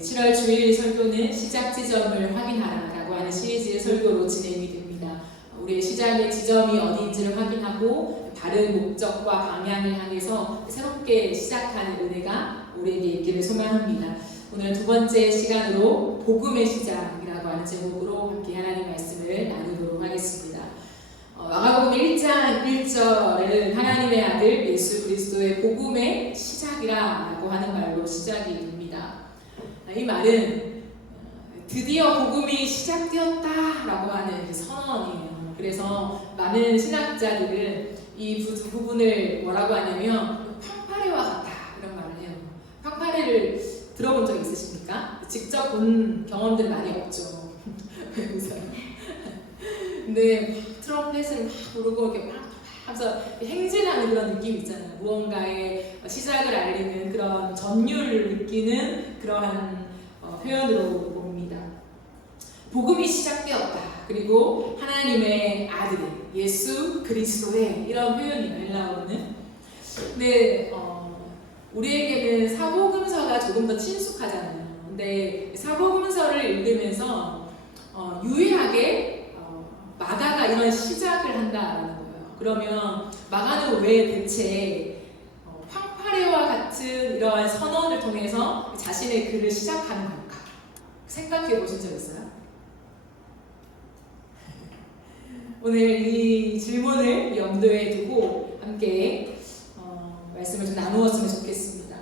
7월 주일 설교는 시작 지점을 확인하라라고 하는 시리즈의 설교로 진행이 됩니다. 우리의 시작의 지점이 어디인지를 확인하고 바른 목적과 방향을 향해서 새롭게 시작하는 은혜가 우리에게 있기를 소망합니다. 오늘 두 번째 시간으로 복음의 시작이라고 하는 제목으로 함께 하나님 말씀을 나누도록 하겠습니다. 마가복음 1장 1절은 하나님의 아들 예수 그리스도의 복음의 시작이라고 하는 말로 시작이 됩니다. 이 말은 드디어 복음이 시작되었다라고 하는 선언이에요. 그래서 많은 신학자들은 이 부분을 뭐라고 하냐면 팡파레와 같다 이런 말을 해요. 팡파레를 들어본 적 있으십니까? 직접 본 경험들 많이 없죠. 근데 트럼펫을 막 부르고 이렇게 막 하면서 행진하는 그런 느낌 있잖아요. 무언가의 시작을 알리는 그런 전율을 느끼는 그러한 표현으로 봅니다. 복음이 시작되었다. 그리고 하나님의 아들 예수 그리스도의 이런 표현이 나오는. 근데 우리에게는 사복음서가 조금 더 친숙하잖아요. 근데 사복음서를 읽으면서 유일하게 마가가 이런 시작을 한다라는 거예요. 그러면 마가는 왜 대체 팡파레와 같은 이러한 선언을 통해서 자신의 글을 시작하는 걸까? 생각해 보신 적 있어요? 오늘 이 질문을 염두에 두고 함께 말씀을 좀 나누었으면 좋겠습니다.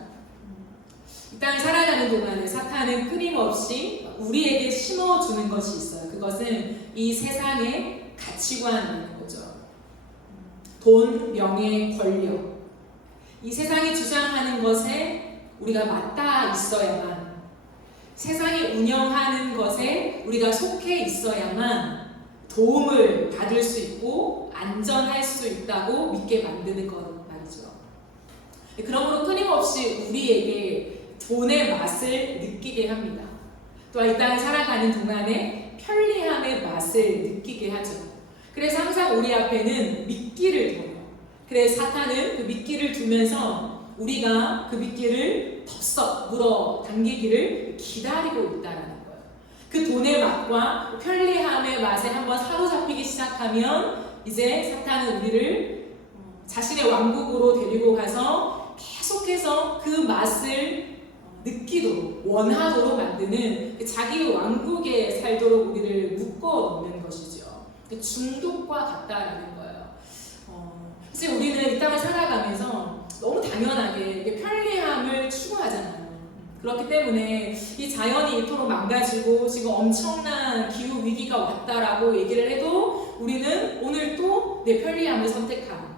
이 땅을 살아가는 동안에 사탄은 끊임없이 우리에게 심어주는 것이 있어요. 그것은 이 세상의 가치관인 거죠. 돈, 명예, 권력. 이 세상이 주장하는 것에 우리가 맞닿아 있어야만, 세상이 운영하는 것에 우리가 속해 있어야만 도움을 받을 수 있고 안전할 수 있다고 믿게 만드는 것 말이죠. 그러므로 끊임없이 우리에게 돈의 맛을 느끼게 합니다. 또한 이 땅을 살아가는 동안에 편리함의 맛을 느끼게 하죠. 그래서 항상 우리 앞에는 미끼를 둬요. 그래서 사탄은 그 미끼를 두면서 우리가 그 미끼를 덥석 물어 당기기를 기다리고 있다라는 거예요. 그 돈의 맛과 편리함의 맛에 한번 사로잡히기 시작하면 이제 사탄은 우리를 자신의 왕국으로 데리고 가서 계속해서 그 맛을 느끼도록 원하도록 만드는 자기 왕국에 살도록 우리를 묶어 놓는 것이죠. 중독과 같다라는 거예요. 사실 우리는 이 땅을 살아가면서 너무 당연하게 편리함을 추구하잖아요. 그렇기 때문에 이 자연이 이토록 망가지고 지금 엄청난 기후 위기가 왔다라고 얘기를 해도 우리는 오늘 또 내 편리함을 선택하고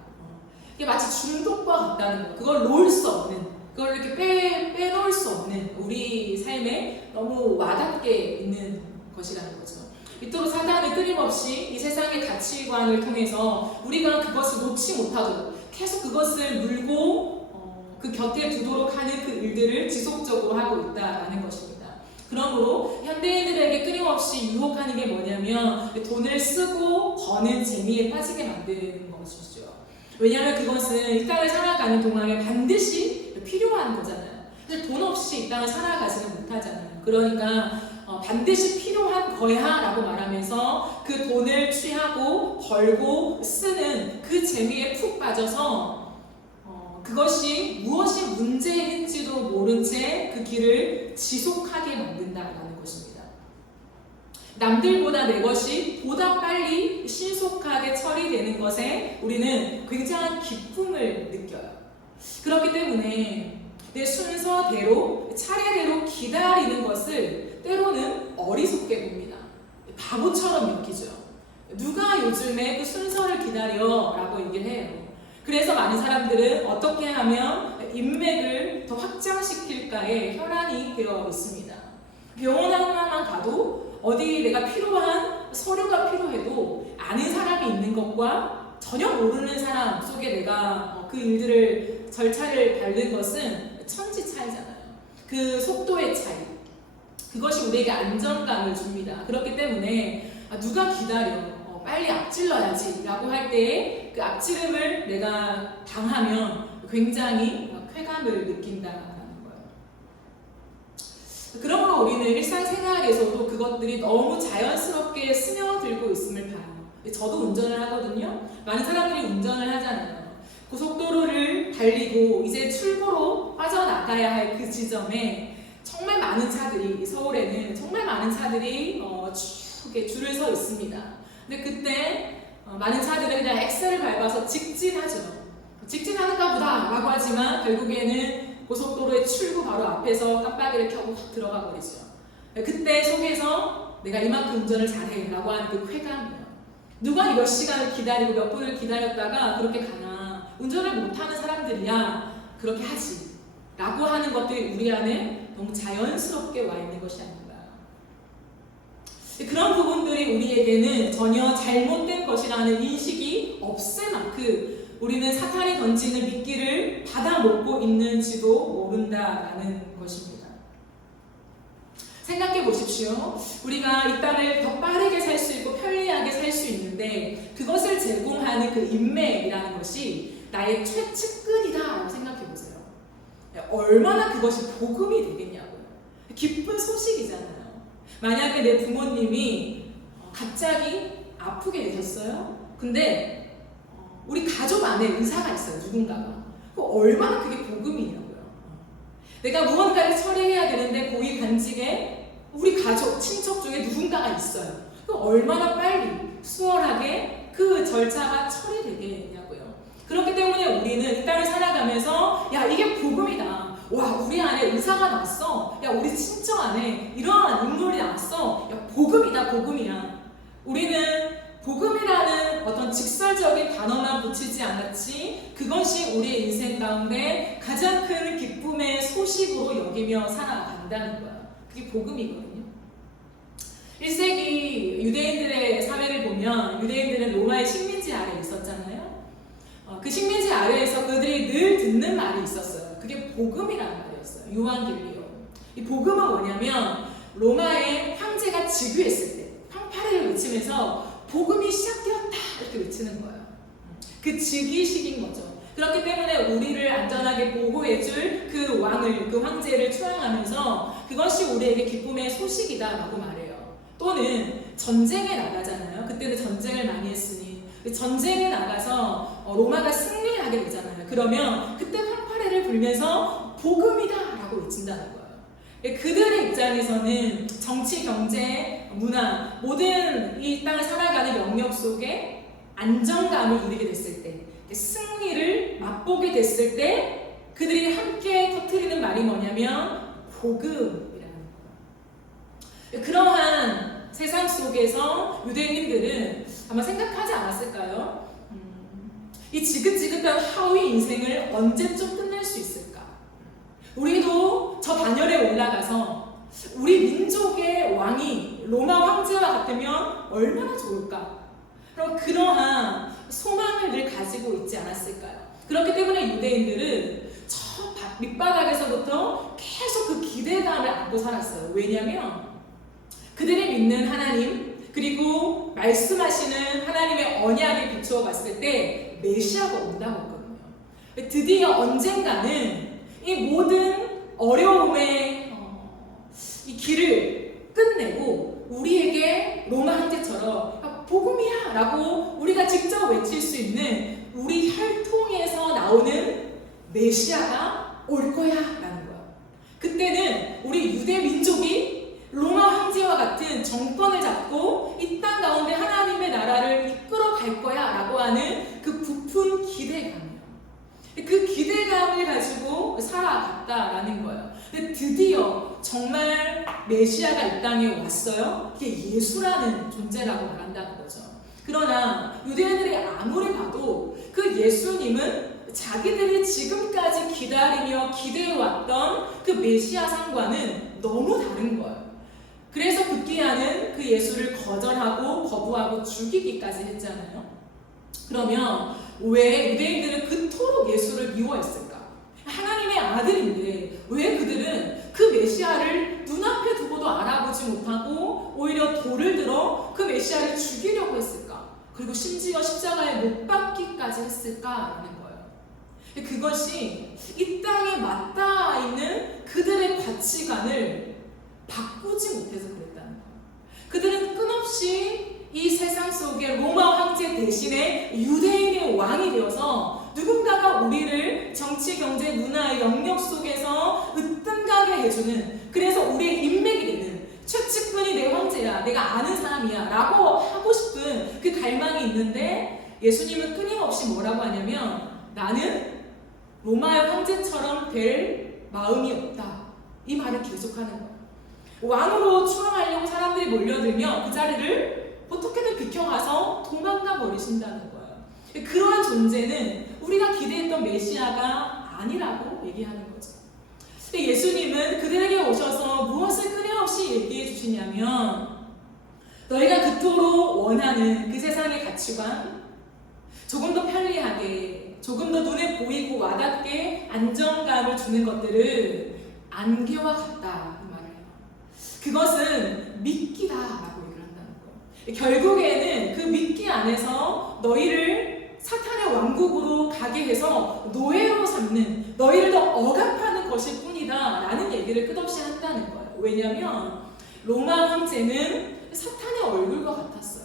이게 마치 중독과 같다는 거예요. 그걸 놓을 수 없는, 그걸 이렇게 빼놓을 수 없는 우리 삶에 너무 와닿게 있는 것이라는 거죠. 이토록 사단은 끊임없이 이 세상의 가치관을 통해서 우리가 그것을 놓지 못하도록 계속 그것을 물고 그 곁에 두도록 하는 그 일들을 지속적으로 하고 있다는 것입니다. 그러므로 현대인들에게 끊임없이 유혹하는 게 뭐냐면 돈을 쓰고 버는 재미에 빠지게 만드는 것이죠. 왜냐하면 그것은 이 땅을 살아가는 동안에 반드시 필요한 거잖아요. 사실 돈 없이 이 땅을 살아가지는 못하잖아요. 그러니까 반드시 필요한 거야 라고 말하면서 그 돈을 취하고 벌고 쓰는 그 재미에 푹 빠져서 그것이 무엇이 문제인지도 모른 채 그 길을 지속하게 만든다라는 것입니다. 남들보다 내 것이 보다 빨리 신속하게 처리되는 것에 우리는 굉장한 기쁨을 느껴요. 그렇기 때문에 내 순서대로 차례대로 기다리는 것을 때로는 어리석게 봅니다. 바보처럼 느끼죠. 누가 요즘에 그 순서를 기다려 라고 얘기를 해요. 그래서 많은 사람들은 어떻게 하면 인맥을 더 확장시킬까에 혈안이 되어 있습니다. 병원 하나만 가도 어디 내가 필요한 서류가 필요해도 아는 사람이 있는 것과 전혀 모르는 사람 속에 내가 그 일들을 절차를 밟는 것은 천지 차이잖아요. 그 속도의 차이. 그것이 우리에게 안정감을 줍니다. 그렇기 때문에 누가 기다려 빨리 앞질러야지 라고 할 때에 그 앞지름을 내가 당하면 굉장히 쾌감을 느낀다라는 거예요. 그러므로 우리는 일상생활에서도 그것들이 너무 자연스럽게 스며들고 있음을 봐요. 저도 운전을 하거든요. 많은 사람들이 운전을 하잖아요. 고속도로를 달리고 이제 출구로 빠져나가야 할 그 지점에 정말 많은 차들이, 서울에는 정말 많은 차들이 쭉 이렇게 줄을 서 있습니다. 근데 그때 많은 차들은 그냥 엑셀을 밟아서 직진하죠. 직진하는가 보다 라고 하지만 결국에는 고속도로의 출구 바로 앞에서 깜빡이를 켜고 확 들어가 버리죠. 그때 속에서 내가 이만큼 운전을 잘해 라고 하는 그 쾌감이에요. 누가 몇 시간을 기다리고 몇 분을 기다렸다가 그렇게 가나, 운전을 못하는 사람들이야 그렇게 하지 라고 하는 것들이 우리 안에 너무 자연스럽게 와 있는 것이 아닌가. 그런 부분들이 우리에게는 전혀 잘못된 것이라는 인식이 없을 만큼 우리는 사탄이 던지는 미끼를 받아먹고 있는지도 모른다라는 것입니다. 생각해 보십시오. 우리가 이 땅을 더 빠르게 살 수 있고 편리하게 살 수 있는데 그것을 제공하는 그 인맥이라는 것이 나의 최측근이다라고 생각해 보세요. 얼마나 그것이 복음이 되겠냐고요. 기쁜 소식이잖아요. 만약에 내 부모님이 갑자기 아프게 되셨어요. 근데 우리 가족 안에 의사가 있어요. 누군가가. 얼마나 그게 복음이냐고요. 내가 무언가를 처리해야 되는데 고위 관직에 우리 가족, 친척 중에 누군가가 있어요. 얼마나 빨리 수월하게 그 절차가 처리되겠냐고요. 그렇기 때문에 우리는 이 땅을 살아가면서 야, 이게 복음이다. 와, 우리 안에 의사가 나왔어. 야, 우리 친척 안에 이러한 인물이 나왔어. 야, 복음이다, 복음이야. 우리는 복음이라는 어떤 직설적인 단어만 붙이지 않았지 그것이 우리의 인생 가운데 가장 큰 기쁨의 소식으로 여기며 살아간다는 거야. 그게 복음이거든요. 1세기 유대인들의 사회를 보면 유대인들은 로마의 식민지 아래에 있었잖아요. 그 식민지 아래에서 그들이 늘 듣는 말이 있었어요. 그게 복음이라는 말이었어요. 유한길리오. 이 복음은 뭐냐면 로마의 황제가 즉위했을 때 황파레를 외치면서 복음이 시작되었다 이렇게 외치는 거예요. 그 즉위식인 거죠. 그렇기 때문에 우리를 안전하게 보호해줄 그 왕을, 그 황제를 추앙하면서 그것이 우리에게 기쁨의 소식이다라고 말해요. 또는 전쟁에 나가잖아요. 그때는 전쟁을 많이 했으니 전쟁에 나가서 로마가 승리하게 되잖아요. 그러면 그때 fanfare를 불면서 복음이다라고 외친다는 거예요. 그들의 입장에서는 정치, 경제, 문화, 모든 이 땅을 살아가는 영역 속에 안정감을 누리게 됐을 때, 승리를 맛보게 됐을 때 그들이 함께 터뜨리는 말이 뭐냐면 복음이라는 거예요. 그러한 세상 속에서 유대인들은 아마 생각하지 않았을까요? 이 지긋지긋한 하위 인생을 언제쯤 끝낼 수 있을까? 우리도 저 반열에 올라가서 우리 민족의 왕이 로마 황제와 같으면 얼마나 좋을까? 그럼 그러한 소망을 늘 가지고 있지 않았을까요? 그렇기 때문에 유대인들은 저 밑바닥에서부터 계속 그 기대감을 안고 살았어요. 왜냐하면 그들이 믿는 하나님 그리고 말씀하시는 하나님의 언약에 비추어 봤을 때 메시아가 온다고 했거든요. 드디어 언젠가는 이 모든 어려움의 이 길을 끝내고 우리에게 로마 황제처럼 복음이야 라고 우리가 직접 외칠 수 있는 우리 혈통에서 나오는 메시아가 올 거야 라는 거야. 그때는 우리 유대 민족이 로마 황제와 같은 정권을 잡고 이 땅 가운데 하나님의 나라를 이끌어 갈 거야 라고 하는 그 부푼 기대감이에요. 그 기대감을 가지고 살아갔다라는 거예요. 근데 드디어 정말 메시아가 이 땅에 왔어요. 이게 예수라는 존재라고 말한다는 거죠. 그러나 유대인들이 아무리 봐도 그 예수님은 자기들이 지금까지 기다리며 기대해왔던 그 메시아 상과는 너무 다른 거예요. 그래서 급기야는 그 예수를 거절하고 거부하고 죽이기까지 했잖아요. 그러면 왜 유대인들은 그토록 예수를 미워했을까? 하나님의 아들인데 왜 그들은 그 메시아를 눈앞에 두고도 알아보지 못하고 오히려 돌을 들어 그 메시아를 죽이려고 했을까? 그리고 심지어 십자가에 못 박기까지 했을까라는 거예요. 그것이 이 땅에 맞닿아 있는 그들의 가치관을 바꾸지 못해서 그랬다는 거예요. 그들은 끝없이 이 세상 속에 로마 황제 대신에 유대인의 왕이 되어서 누군가가 우리를 정치, 경제, 문화, 영역 속에서 으뜸가게 해주는, 그래서 우리의 인맥이 되는, 최측근이 내 황제야, 내가 아는 사람이야 라고 하고 싶은 그 갈망이 있는데, 예수님은 끊임없이 뭐라고 하냐면 나는 로마의 황제처럼 될 마음이 없다, 이 말을 계속하는 거예요. 왕으로 추앙하려고 사람들이 몰려들면 그 자리를 어떻게든 비켜가서 도망가 버리신다는 거예요. 그러한 존재는 우리가 기대했던 메시아가 아니라고 얘기하는 거죠. 예수님은 그들에게 오셔서 무엇을 끊임없이 얘기해 주시냐면, 너희가 그토록 원하는 그 세상의 가치관, 조금 더 편리하게, 조금 더 눈에 보이고 와닿게 안정감을 주는 것들은 안개와 같다, 이 말을 해요. 그것은 미끼다라고 얘기를 한다는 거예요. 결국에는 그 미끼 안에서 너희를 사탄의 왕국으로 가게 해서 노예로 삼는, 너희를 더 억압하는 것일 뿐이다 라는 얘기를 끝없이 한다는 거예요. 왜냐하면 로마 황제는 사탄의 얼굴과 같았어요.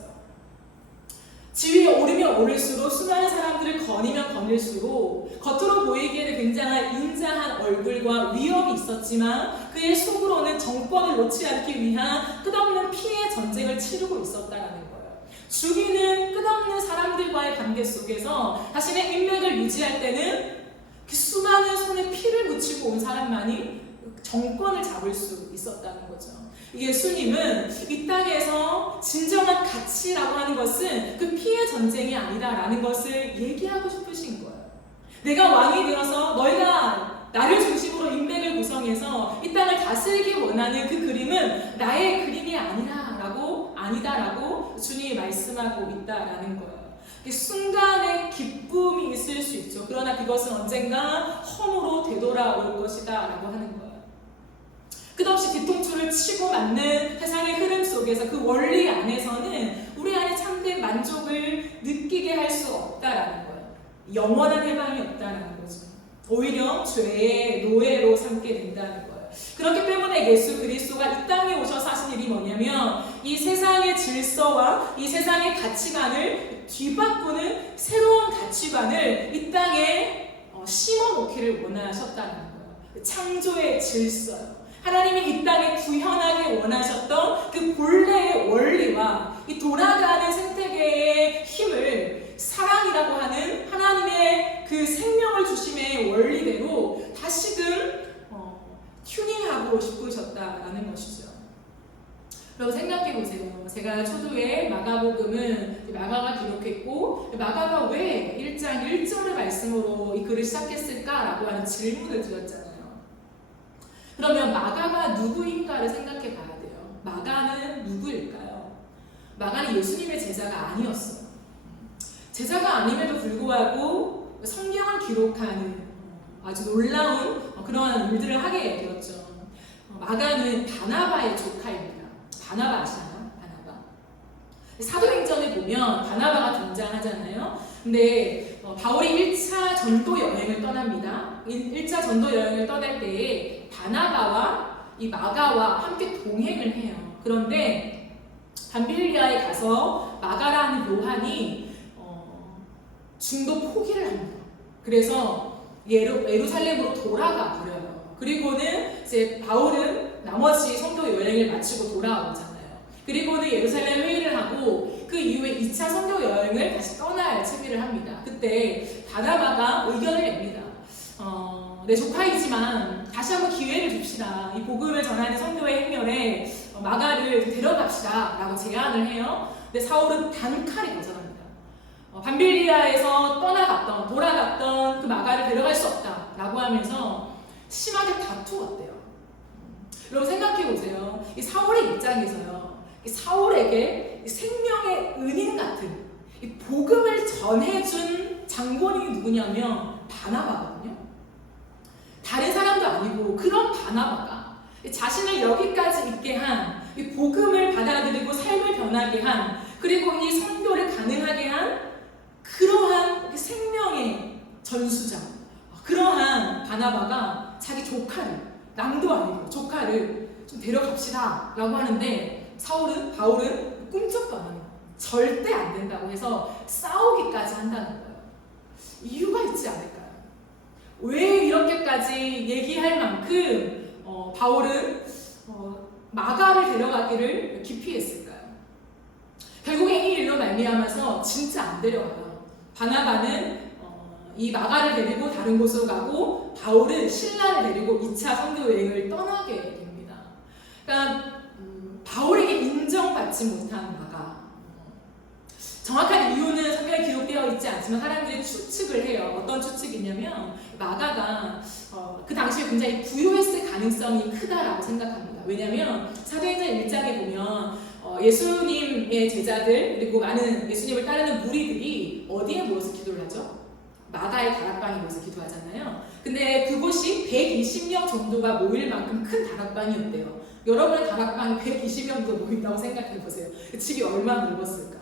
지위에 오르면 오를수록 수많은 사람들을 거니면 거닐수록 겉으로 보이기에는 굉장한 인자한 얼굴과 위엄이 있었지만 그의 속으로는 정권을 놓지 않기 위한 끝없는 피해 전쟁을 치르고 있었다라는 거예요. 죽이는 끝없는 사람들과의 관계 속에서 자신의 인맥을 유지할 때는 그 수많은 손에 피를 묻히고 온 사람만이 정권을 잡을 수 있었다는 거죠. 예수님은 이 땅에서 진정한 가치라고 하는 것은 그 피해 전쟁이 아니다라는 것을 얘기하고 싶으신 거예요. 내가 왕이 되어서 너희가 나를 중심으로 인맥을 구성해서 이 땅을 다스리기 원하는 그 그림은 나의 그림이 아니다라고 주님이 말씀하고 있다라는 거예요. 순간의 기쁨이 있을 수 있죠. 그러나 그것은 언젠가 험으로 되돌아올 것이다 라고 하는 거예요. 끝없이 뒤통수를 치고 맞는 세상의 흐름 속에서 그 원리 안에서는 우리 안에 참된 만족을 느끼게 할 수 없다라는 거예요. 영원한 해방이 없다라는 거죠. 오히려 죄의 노예로 삼게 된다는 거예요. 그렇기 때문에 예수 그리스도가 이 땅에 오셔서 하신 일이 뭐냐면 이 세상의 질서와 이 세상의 가치관을 뒤바꾸는 새로운 가치관을 이 땅에 심어놓기를 원하셨다는 거예요. 창조의 질서요. 하나님이 이 땅에 구현하게 원하셨던 그 본래의 원리와 이 돌아가는 생태계의 힘을 사랑이라고 하는 하나님의 그 생명을 주심의 원리대로 다시금 튜닝하고 싶으셨다라는 것이죠. 여러분 생각해 보세요. 제가 초두에 마가복음은 마가가 기록했고 마가가 왜 1장 1절의 말씀으로 이 글을 시작했을까라고 하는 질문을 드렸잖아요. 그러면 마가가 누구인가를 생각해 봐야 돼요. 마가는 누구일까요? 마가는 예수님의 제자가 아니었어요. 제자가 아님에도 불구하고 성경을 기록하는 아주 놀라운 그러한 일들을 하게 되었죠. 마가는 바나바의 조카입니다. 바나바 아시나요? 바나바. 사도행전에 보면 바나바가 등장하잖아요. 근데 바울이 1차 전도 여행을 떠납니다. 1차 전도 여행을 떠날 때에 바나바와 이 마가와 함께 동행을 해요. 그런데 밤빌리아에 가서 마가라는 요한이 중도 포기를 합니다. 그래서 예루살렘으로 돌아가 버려요. 그리고는 이제 바울은 나머지 성도 여행을 마치고 돌아오잖아요. 그리고는 예루살렘 회의를 하고 그 이후에 2차 성도 여행을 다시 떠날 채비를 합니다. 그때 바나바가 의견을 냅니다. 내 조카이지만 다시 한번 기회를 줍시다. 이 복음을 전하는 성도의 행렬에 마가를 데려갑시다 라고 제안을 해요. 근데 사울은 단칼에 거절합니다. 밤빌리아에서 돌아갔던 그 마가를 데려갈 수 없다 라고 하면서 심하게 다투었대요. 여러분 생각해보세요. 이 사울의 입장에서요, 이 사울에게 생명의 은인 같은 이 복음을 전해준 장본인이 누구냐면 바나바거든요. 다른 사람도 아니고 그런 바나바가 자신을 여기까지 있게 한, 이 복음을 받아들이고 삶을 변하게 한, 그리고 이 선교를 가능하게 한 그러한 생명의 전수자, 그러한 바나바가 자기 조카를, 남도 아니고 조카를 좀 데려갑시다 라고 하는데 바울은 꿈쩍도 안 하는 거예요. 절대 안 된다고 해서 싸우기까지 한다는 거예요. 이유가 있지 않을까요? 왜 이렇게까지 얘기할 만큼 바울은 마가를 데려가기를 기피했을까요? 결국에 이 일로 말미암아서 진짜 안 데려가요. 바나바는 이 마가를 데리고 다른 곳으로 가고 바울은 신라를 데리고 2차 선교 여행을 떠나게 됩니다. 그러니까 바울에게 인정받지 못한 마가. 정확한 이유는 성경에 기록되어 있지 않지만 사람들이 추측을 해요. 어떤 추측이냐면 마가가 그 당시에 굉장히 부유했을 가능성이 크다라고 생각합니다. 왜냐하면 사도행전 1장에 보면 예수님의 제자들 그리고 많은 예수님을 따르는 무리들이 어디에 모여서 기도를 하죠? 마가의 다락방에 모여서 기도하잖아요. 근데 그곳이 120명 정도가 모일 만큼 큰 다락방이었대요. 여러분의 다락방에 120명도 모인다고 생각해 보세요. 집이 얼마나 넓었을까?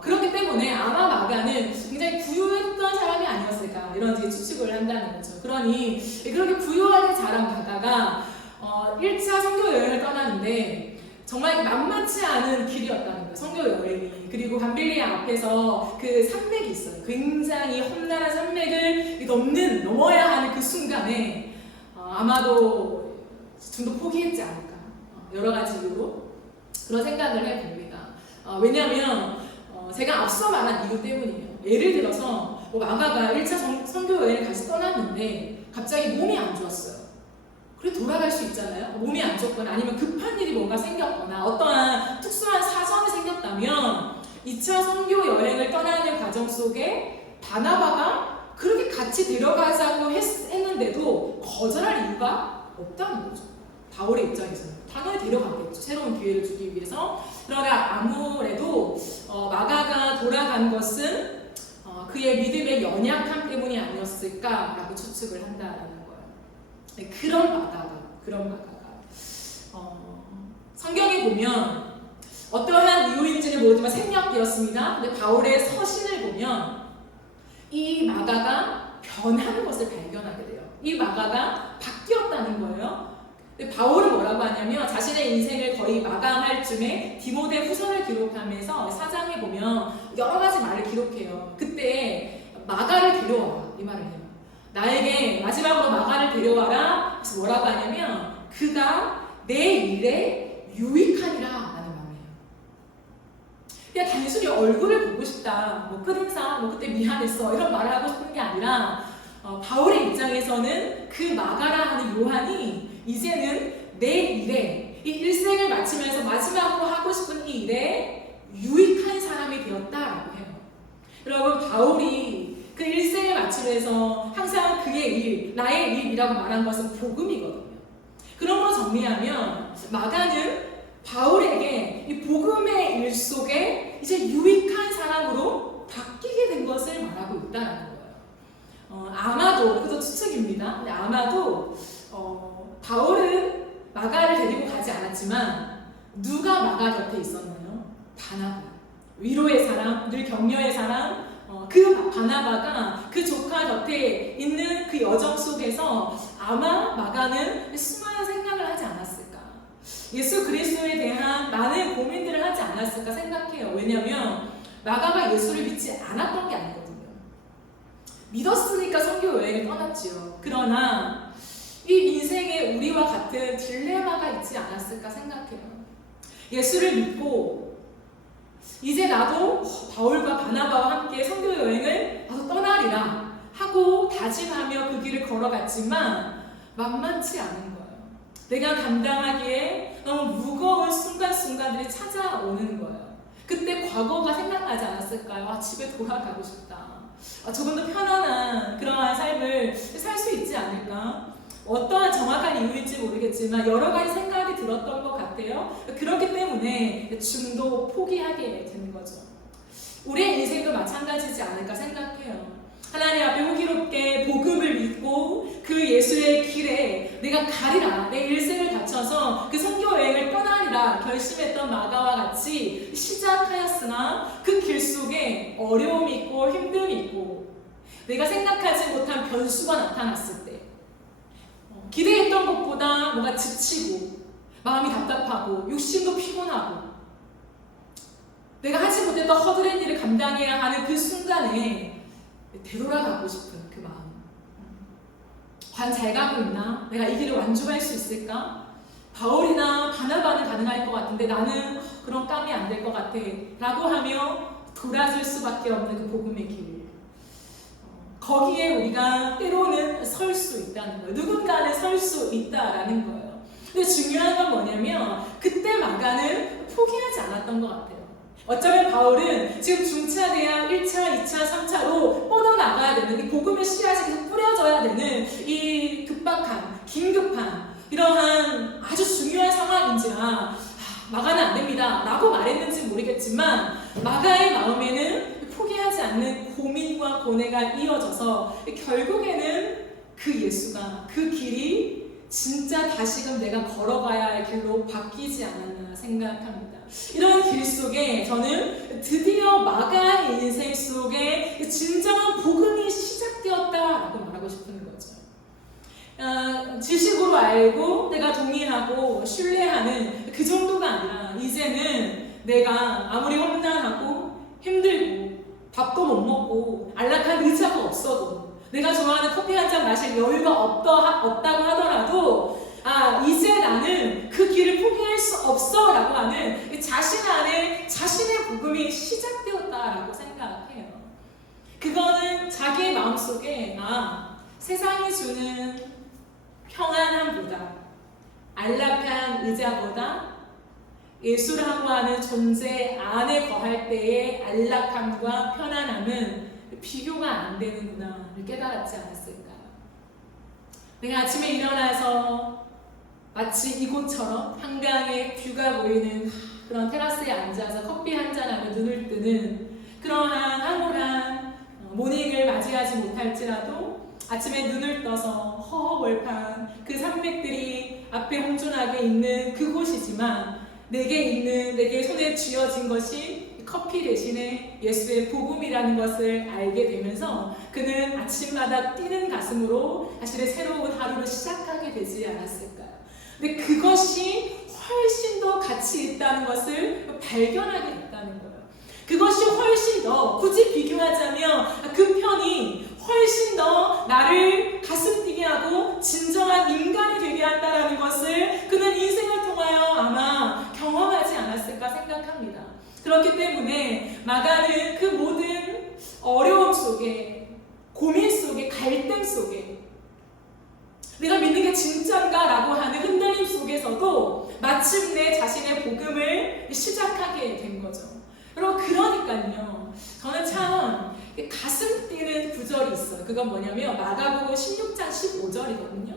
그렇기 때문에 아마 마가는 굉장히 부유했던 사람이 아니었을까 이런 추측을 한다는 거죠. 그러니 그렇게 부유하게 자란 마가가 1차 선교 여행을 떠나는데 정말 만만치 않은 길이었다는 거예요. 선교 여행이. 그리고 밤빌리아 앞에서 그 산맥이 있어요. 굉장히 험난한 산맥을 넘어야 하는 그 순간에 아마도 좀 더 포기했지 않을까. 여러 가지 이유로 그런 생각을 해봅니다. 왜냐하면 제가 앞서 말한 이유 때문이에요. 예를 들어서 마가가 1차 선교 여행을 같이 떠났는데 갑자기 몸이 안 좋았어요. 그래 돌아갈 수 있잖아요. 몸이 안 좋거나 아니면 급한 일이 뭔가 생겼거나 어떠한 특수한 사정이 생겼다면 2차 선교 여행을 떠나는 과정 속에 바나바가 그렇게 같이 데려가자고 했는데도 거절할 이유가 없다는 거죠. 바울의 입장에서는 당연히 데려갔겠죠. 새로운 기회를 주기 위해서. 그러나 아무래도 마가가 돌아간 것은 그의 믿음의 연약함 때문이 아니었을까라고 추측을 한다라는 거예요. 네, 그런 마가가 성경에 보면 어떠한 이유인지는 모르지만 생략되었습니다. 근데 바울의 서신을 보면 이 마가가 변한 것을 발견하게 돼요. 이 마가가 바뀌었다는 거예요. 근데 바울은 뭐라고 하냐면 자신의 인생을 거의 마감할 쯤에 디모데 후서를 기록하면서 4장에 보면 여러 가지 말을 기록해요. 그때 마가를 데려와라 이 말을 해요. 나에게 마지막으로 마가를 데려와라. 그래서 뭐라고 하냐면 그가 내 일에 유익하리라 라는 말이에요. 그냥 단순히 얼굴을 보고 싶다, 끝인사, 그때 미안했어 이런 말을 하고 싶은 게 아니라 바울의 입장에서는 그 마가라 하는 요한이 이제는 내 일에 이 일생을 마치면서 마지막으로 하고 싶은 이 일에 유익한 사람이 되었다라고 해요. 여러분 바울이 그 일생을 마치면서 항상 그의 일, 나의 일이라고 말한 것은 복음이거든요. 그런 걸 정리하면 마가는 바울에게 이 복음의 일 속에 이제 유익한 사람으로 바뀌게 된 것을 말하고 있다는 거예요. 아마도, 그것도 추측입니다. 근데 아마도 바울은 마가를 데리고 가지 않았지만 누가 마가 곁에 있었나요? 바나바. 위로의 사람, 늘 격려의 사람, 그 바나바가 그 조카 곁에 있는 그 여정 속에서 아마 마가는 수많은 생각을 하지 않았을까. 예수 그리스도에 대한 많은 고민들을 하지 않았을까 생각해요. 왜냐하면 마가가 예수를 믿지 않았던 게 아니거든요. 믿었으니까 선교 여행을 떠났지요. 그러나 이 인생에 우리와 같은 딜레마가 있지 않았을까 생각해요. 예수를 믿고 이제 나도 바울과 바나바와 함께 선교 여행을 나도 떠나리라 하고 다짐하며 그 길을 걸어갔지만 만만치 않은 거예요. 내가 감당하기에 너무 무거운 순간순간들이 찾아오는 거예요. 그때 과거가 생각나지 않았을까요? 집에 돌아가고 싶다. 조금 더 편안한 그러한 삶을 살 수 있지 않을까? 어떠한 정확한 이유인지 모르겠지만 여러 가지 생각이 들었던 것 같아요. 그렇기 때문에 중도 포기하게 되는 거죠. 우리의 인생도 마찬가지지 않을까 생각해요. 하나님 앞에 호기롭게 복음을 믿고 그 예수의 길에 내가 가리라, 내 일생을 바쳐서 그 선교 여행을 떠나리라 결심했던 마가와 같이 시작하였으나 그 길 속에 어려움이 있고 힘듦이 있고 내가 생각하지 못한 변수가 나타났을 때 기대했던 것보다 뭔가 지치고 마음이 답답하고 육신도 피곤하고 내가 하지 못했던 허드렛 일을 감당해야 하는 그 순간에 되돌아가고 싶은 그 마음. 과연 잘 가고 있나? 내가 이 길을 완주할 수 있을까? 바울이나 바나바는 가능할 것 같은데 나는 그런 깜이 안 될 것 같아 라고 하며 돌아설 수밖에 없는 그 복음의 길. 거기에 우리가 때로는 설 수 있다는 거예요. 누군가는 설 수 있다라는 거예요. 근데 중요한 건 뭐냐면 그때 마가는 포기하지 않았던 것 같아요. 어쩌면 바울은 지금 중차대학 1차, 2차, 3차로 뻗어나가야 되는 이 복음의 씨앗이 계속 뿌려져야 되는 이 급박한, 긴급한 이러한 아주 중요한 상황인지라 마가는 안 됩니다 라고 말했는지 모르겠지만 마가의 마음에는 포기하지 않는 고민과 고뇌가 이어져서 결국에는 그 예수가 그 길이 진짜 다시금 내가 걸어가야 할 길로 바뀌지 않았나 생각합니다. 이런 길 속에 저는 드디어 마가의 인생 속에 진정한 복음이 시작되었다라고 말하고 싶은 거죠. 지식으로 알고 내가 동의하고 신뢰하는 그 정도가 아니라 이제는 내가 아무리 험난하고 힘들고 밥도 못 먹고 안락한 의자가 없어도 내가 좋아하는 커피 한 잔 마실 여유가 없다고 하더라도 이제 나는 그 길을 포기할 수 없어 라고 하는 자신 안에 자신의 복음이 시작되었다라고 생각해요. 그거는 자기의 마음속에 세상이 주는 평안함보다 안락한 의자보다 예수라고 하는 존재 안에 거할 때의 안락함과 편안함은 비교가 안 되는구나를 깨달았지 않았을까. 내가 아침에 일어나서 마치 이곳처럼 한강에 뷰가 보이는 그런 테라스에 앉아서 커피 한 잔하며 눈을 뜨는 그러한 황홀한 모닝을 맞이하지 못할지라도 아침에 눈을 떠서 허허벌판 그 산맥들이 앞에 혼존하게 있는 그곳이지만 내게 손에 쥐어진 것이 커피 대신에 예수의 복음이라는 것을 알게 되면서 그는 아침마다 뛰는 가슴으로 자신의 새로운 하루를 시작하게 되지 않았을까요? 근데 그것이 훨씬 더 가치 있다는 것을 발견하게 됐다는 거예요. 그것이 훨씬 더 굳이 비교하자면 그 편이 훨씬 더 나를 가슴 뛰게 하고 진정한 인간이 되게 한다는 것을 그는 인생을 통하여 아마 경험하지 않았을까 생각합니다. 그렇기 때문에 마가는 그 모든 어려움 속에 고민 속에 갈등 속에 내가 믿는 게 진짠가 라고 하는 흔들림 속에서도 마침내 자신의 복음을 시작하게 된 거죠. 여러분 그러니까요 저는 참 가슴 뛰는 구절이 있어요. 그건 뭐냐면 마가복음 16장 15절이거든요.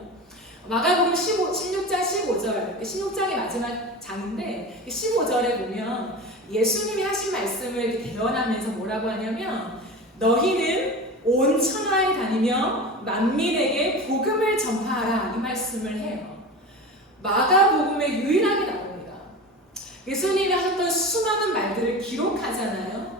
마가복음 16장 15절 16장의 마지막 장인데 15절에 보면 예수님이 하신 말씀을 이렇게 대언하면서 뭐라고 하냐면 너희는 온 천하에 다니며 만민에게 복음을 전파하라 이 말씀을 해요. 마가복음에 유일하게 나옵니다. 예수님이 하셨던 수많은 말들을 기록하잖아요.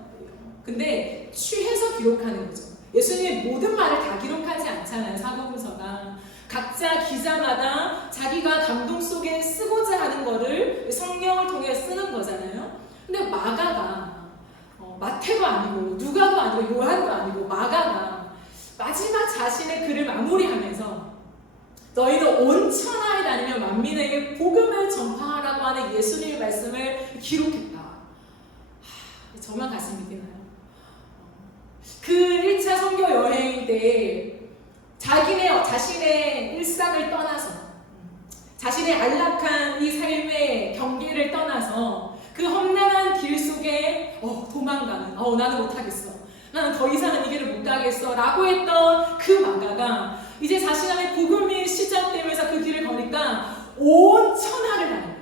근데 취해서 기록하는 거죠. 예수님의 모든 말을 다 기록하지 않잖아요. 사복음서가 각자 기자마다 자기가 감동 속에 쓰고자 하는 거를 성령을 통해 쓰는 거잖아요. 근데 마가가 마태도 아니고 누가도 아니고 요한도 아니고 마가가 마지막 자신의 글을 마무리하면서 너희도 온 천하에 다니며 만민에게 복음을 전파하라고 하는 예수님의 말씀을 기록했다. 정말 가슴이 뛰나요? 그 1차 선교 여행 때 자신의 일상을 떠나서 자신의 안락한 이 삶의 경계를 떠나서 그 험난한 길 속에 도망가는 나는 못하겠어 나는 더 이상은 이 길을 못 가겠어 라고 했던 그 마가가 이제 자신 안에 복음이 시작되면서 그 길을 거니까 온 천하를 다니는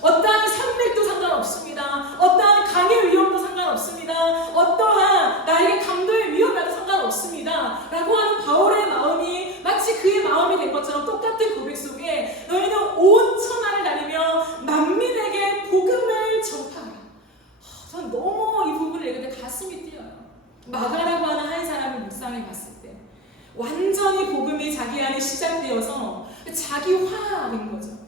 어떠한 산맥도 상관없습니다. 어떠한 강의 위험도 상관없습니다. 어떠한 나에게 강도의 위험에도 상관없습니다. 라고 하는 바울의 마음이 마치 그의 마음이 된 것처럼 똑같은 고백 속에 너희는 온 천하를 다니며 만민에게 복음을 전파하라. 전 너무 이 부분을 읽을 때 가슴이 뛰어요. 마가라고 하는 한 사람을 묵상해 봤을 때 완전히 복음이 자기 안에 시작되어서 자기화된 거죠.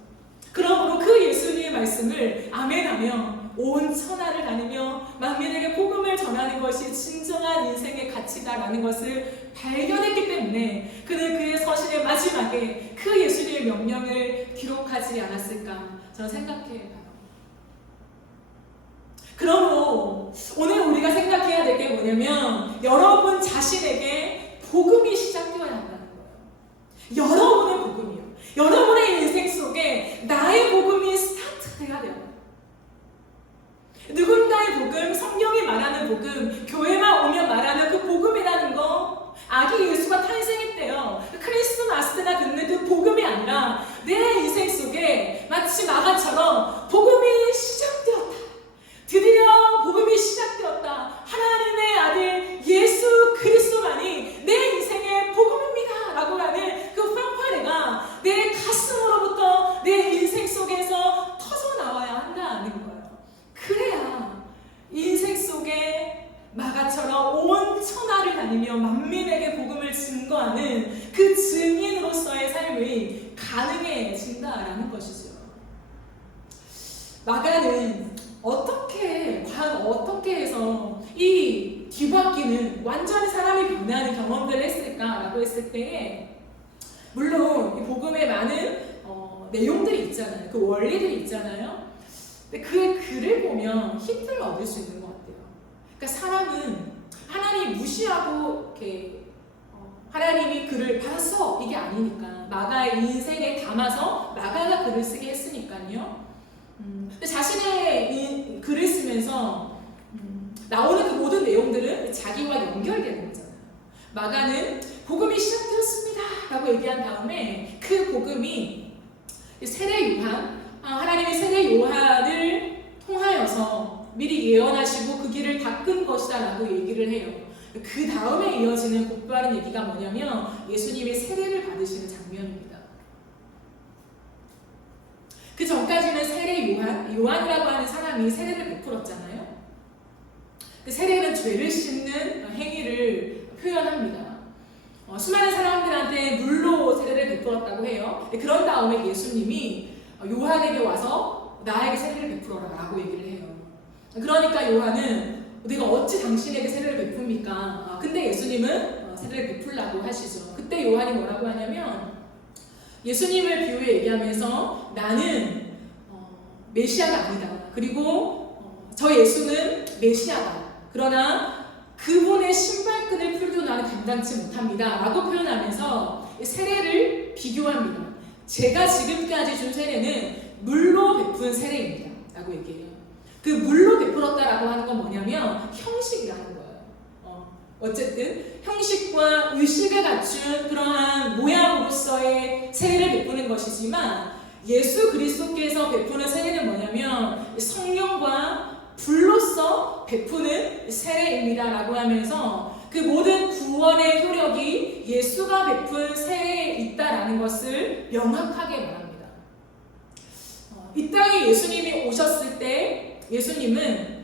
그러므로 그 예수님의 말씀을 아멘하며 온 천하를 다니며 만민에게 복음을 전하는 것이 진정한 인생의 가치다라는 것을 발견했기 때문에 그는 그의 서신의 마지막에 그 예수님의 명령을 기록하지 않았을까 저는 생각해요. 그러므로 오늘 우리가 생각해야 될 게 뭐냐면 여러분 자신에게 복음이 시작되어야 한다는 거예요. 여러분의 복음이요. 여러분의 인생 속에 나의 복음이 스타트돼야 돼요. 누군가의 복음, 성경이 말하는 복음, 교회만 오면 말하는 그 복음이라는 거 아기 예수가 탄생했대요. 크리스마스 때나 듣는 그 복음이 아니라 내 인생 속에 마치 마가처럼 복음이 시작되었다. 드디어 복음이 시작되었다. 하나님의 아들 예수 그리스도만이 내 인생의 복음입니다 라고 하는 그 판파레가 내 가슴으로부터 내 인생 속에서 터져나와야 한다는 거예요. 그래야 인생 속에 마가처럼 온 천하를 다니며 만민에게 복음을 증거하는 그 증인으로서의 삶이 가능해진다라는 것이죠. 마가는 과연 어떻게 해서 이 뒤바뀌는 완전히 사람이 변화하는 경험들을 했을까라고 했을 때에 물론 이 복음에 많은 내용들이 있잖아요. 그 원리들이 있잖아요. 근데 그 글을 보면 힌트를 얻을 수 있는 것 같아요. 그러니까 사람은 하나님 무시하고 이렇게 하나님이 글을 받았어 이게 아니니까 마가의 인생에 담아서 마가가 글을 쓰게 했으니까요. 근데 자신의 글을 쓰면서 나오는 그 모든 내용들은 자기와 연결되는 거잖아요. 마가는 복음이 시작되었습니다 라고 얘기한 다음에 그 복음이 세례 요한, 하나님의 세례 요한을 통하여서 미리 예언하시고 그 길을 닦은 것이다 라고 얘기를 해요. 그 다음에 이어지는 곧바른 얘기가 뭐냐면 예수님의 세례를 받으시는 장면입니다. 그 전까지는 세례 요한이라고 하는 사람이 세례를 베풀었잖아요. 그 세례는 죄를 씻는 행위를 표현합니다. 수많은 사람들한테 물로 세례를 베풀었다고 해요. 그런 다음에 예수님이 요한에게 와서 나에게 세례를 베풀어라 라고 얘기를 해요. 그러니까 요한은 내가 어찌 당신에게 세례를 베풉니까? 근데 예수님은 세례를 베풀라고 하시죠. 그때 요한이 뭐라고 하냐면 예수님을 비유해 얘기하면서 나는 메시아가 아니다. 그리고 저 예수는 메시아다. 그러나 그분의 신발끈을 풀도 나는 감당치 못합니다. 라고 표현하면서 세례를 비교합니다. 제가 지금까지 준 세례는 물로 베푼 세례입니다. 라고 얘기해요. 그 물로 베풀었다라고 하는 건 뭐냐면 형식이라는 거예요. 어쨌든 형식과 의식을 갖춘 그러한 모양으로서의 세례를 베푸는 것이지만 예수 그리스도께서 베푸는 세례는 뭐냐면 성령과 불로서 베푸는 세례입니다 라고 하면서 그 모든 구원의 효력이 예수가 베푼 세례에 있다라는 것을 명확하게 말합니다. 이 땅에 예수님이 오셨을 때 예수님은